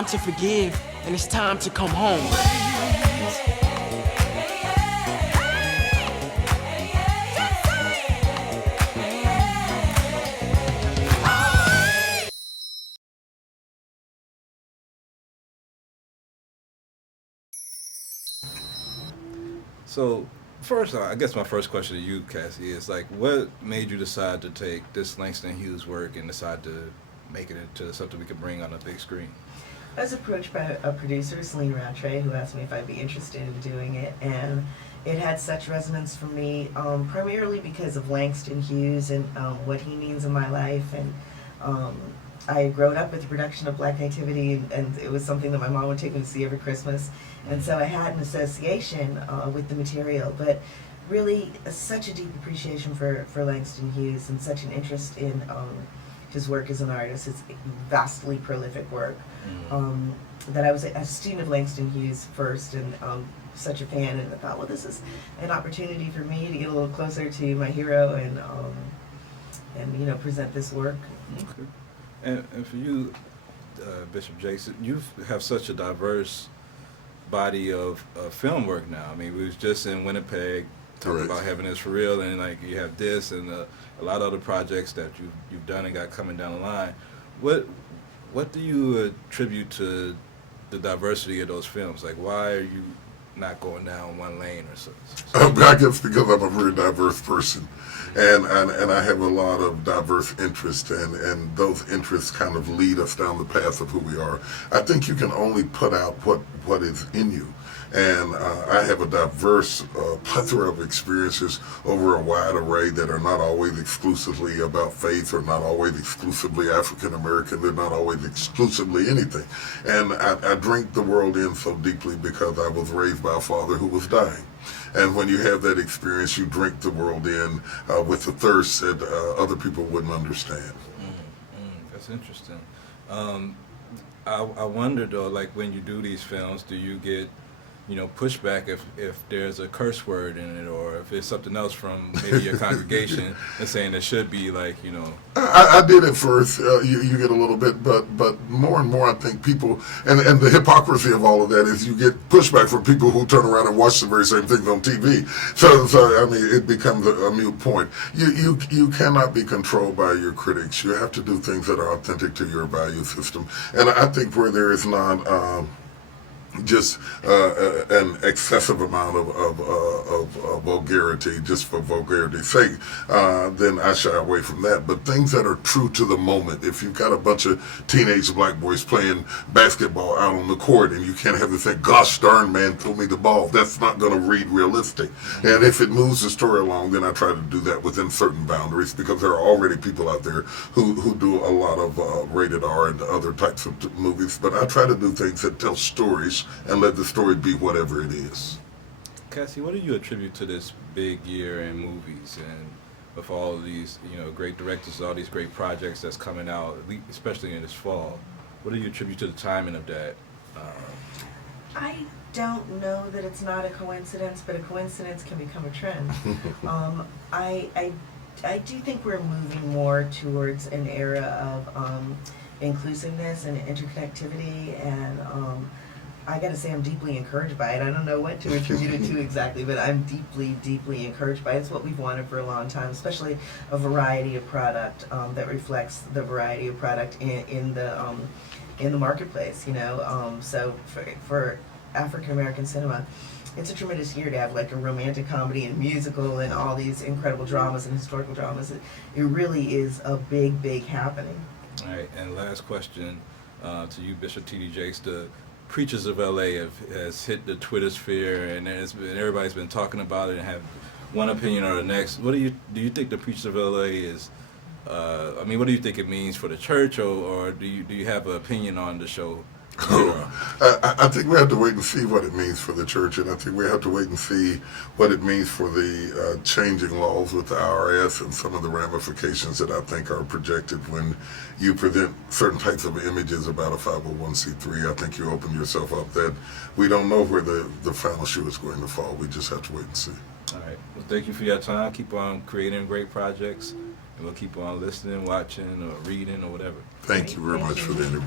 time to forgive, and it's time to come home. So, first, I guess my first question to you, Cassie, is like, what made you decide to take this Langston Hughes work and decide to make it into something we could bring on a big screen? I was approached by a producer, Celine Rattray, who asked me if I'd be interested in doing it, and it had such resonance for me, primarily because of Langston Hughes and what he means in my life. And I had grown up with the production of Black Nativity, and it was something that my mom would take me to see every Christmas. And so I had an association with the material, but really such a deep appreciation for Langston Hughes and such an interest in his work as an artist, his vastly prolific work, that I was a student of Langston Hughes first, and such a fan, and I thought, well, this is an opportunity for me to get a little closer to my hero and you know, present this work. Okay. And for you, Bishop Jason, you have such a diverse body of film work now. I mean, we was just in Winnipeg talking about Heaven Is For Real, and like you have this and a lot of other projects that you've done and got coming down the line. What do you attribute to the diversity of those films? Like, why are you not going down one lane or so? I guess because I'm a very diverse person, and I have a lot of diverse interests, and those interests kind of lead us down the path of who we are. I think you can only put out what is in you. And I have a diverse plethora of experiences over a wide array that are not always exclusively about faith, or not always exclusively African American. They're not always exclusively anything. And I drink the world in so deeply because I was raised by a father who was dying. And when you have that experience, you drink the world in with a thirst that other people wouldn't understand. That's interesting. I wonder though, like when you do these films, do you get pushback if there's a curse word in it, or if it's something else from maybe your congregation and saying it should be I did at first. You get a little bit, but more and more I think people, and the hypocrisy of all of that is you get pushback from people who turn around and watch the very same things on TV. So I mean, it becomes a moot point. You cannot be controlled by your critics. You have to do things that are authentic to your value system. And I think where there is not just an excessive amount of vulgarity just for vulgarity's sake, then I shy away from that. But things that are true to the moment, if you've got a bunch of teenage black boys playing basketball out on the court and you can't have them say, gosh darn man, throw me the ball, that's not going to read realistic. And if it moves the story along, then I try to do that within certain boundaries, because there are already people out there who do a lot of rated R and other types of movies. But I try to do things that tell stories and let the story be whatever it is. Cassie, what do you attribute to this big year in movies, and with all of these great directors, all these great projects that's coming out, especially in this fall? What do you attribute to the timing of that? I don't know that it's not a coincidence, but a coincidence can become a trend. I do think we're moving more towards an era of inclusiveness and interconnectivity, and I gotta say I'm deeply encouraged by it. I don't know what to attribute it to exactly, but I'm deeply, deeply encouraged by it. It's what we've wanted for a long time, especially a variety of product that reflects the variety of product in the marketplace. So for African American cinema, it's a tremendous year to have like a romantic comedy and musical and all these incredible dramas and historical dramas. It really is a big, big happening. All right, and last question to you, Bishop T.D. Jakes. The Preachers of L.A. has hit the Twitter sphere, and everybody's been talking about it and have one opinion or the next. What do you think the Preachers of L.A. is? What do you think it means for the church, or do you have an opinion on the show? I think we have to wait and see what it means for the church, and I think we have to wait and see what it means for the changing laws with the IRS and some of the ramifications that I think are projected when you present certain types of images about a 501c3. I think you open yourself up that we don't know where the final shoe is going to fall. We just have to wait and see. All right. Well, thank you for your time. Keep on creating great projects, and we'll keep on listening, watching, or reading, or whatever. Thank you very much for the interview.